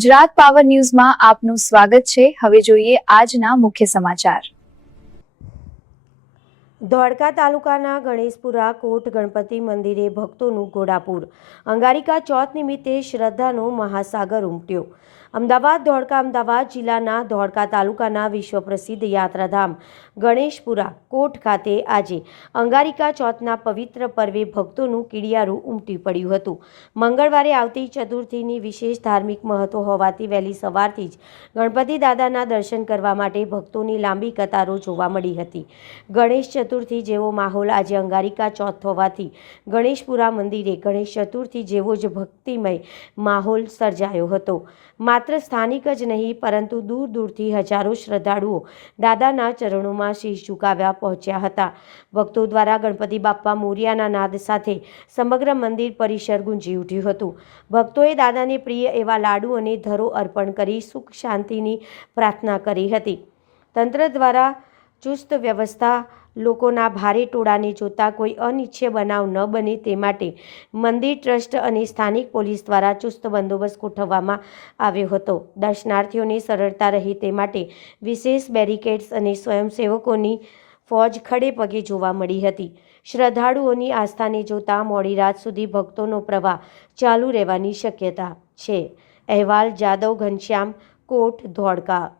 Gujarat power ન્યૂઝમાં આપનું સ્વાગત છે. હવે જોઈએ આજના મુખ્ય સમાચાર. ધોળકા તાલુકાના ગણેશપુરા કોટ ગણપતિ મંદિરે ભક્તોનું ઘોડાપુર. અંગારિકા ચોથ નિમિત્તે શ્રદ્ધાનો મહાસાગર ઉમટ્યો. અમદાવાદ, ધોળકા અમદાવાદ જિલ્લાના ધોળકા તાલુકાના વિશ્વ પ્રસિદ્ધ યાત્રાધામ ગણેશપુરા કોટ ખાતે આજે અંગારિકા ચોથના પવિત્ર પર્વે ભક્તોનું કીડિયારું ઉમટી પડ્યું હતું. મંગળવારે આવતી ચતુર્થીની વિશેષ ધાર્મિક મહત્વ હોવાથી વહેલી સવારથી જ ગણપતિ દાદાના દર્શન કરવા માટે ભક્તોની લાંબી કતારો જોવા મળી હતી. ગણેશ ચતુર્થી જેવો માહોલ આજે અંગારિકા ચોથ હોવાથી ગણેશપુરા મંદિરે ગણેશ ચતુર્થી જેવો જ ભક્તિમય માહોલ સર્જાયો હતો. માત્ર સ્થાનિક જ નહીં, પરંતુ દૂર દૂરથી હજારો શ્રદ્ધાળુઓ દાદાના ચરણોમાં શીશ ઝુકાવ્યા પહોંચ્યા હતા. ભક્તો દ્વારા ગણપતિ બાપ્પા મોરિયાના નાદ સાથે સમગ્ર મંદિર પરિસર ગુંજી ઉઠ્યું હતું. ભક્તોએ દાદાને પ્રિય એવા લાડુ અને ધરો અર્પણ કરી સુખ શાંતિની પ્રાર્થના કરી હતી. તંત્ર દ્વારા ચુસ્ત વ્યવસ્થા લોકોના ભારે ટોળાને જોતા કોઈ અનિચ્છ્ય બનાવ ન બને તે માટે મંદિર ટ્રસ્ટ અને સ્થાનિક પોલીસ દ્વારા ચુસ્ત બંદોબસ્ત ગોઠવવામાં આવ્યો હતો. દર્શનાર્થીઓને સરળતા રહે તે માટે વિશેષ બેરિકેડ્સ અને સ્વયંસેવકોની ફોજ ખડે પગે જોવા મળી હતી. શ્રદ્ધાળુઓની આસ્થાને જોતા મોડી રાત સુધી ભક્તોનો પ્રવાહ ચાલુ રહેવાની શક્યતા છે. અહેવાલ જાદવ ઘનશ્યામ, કોટ, ધોળકા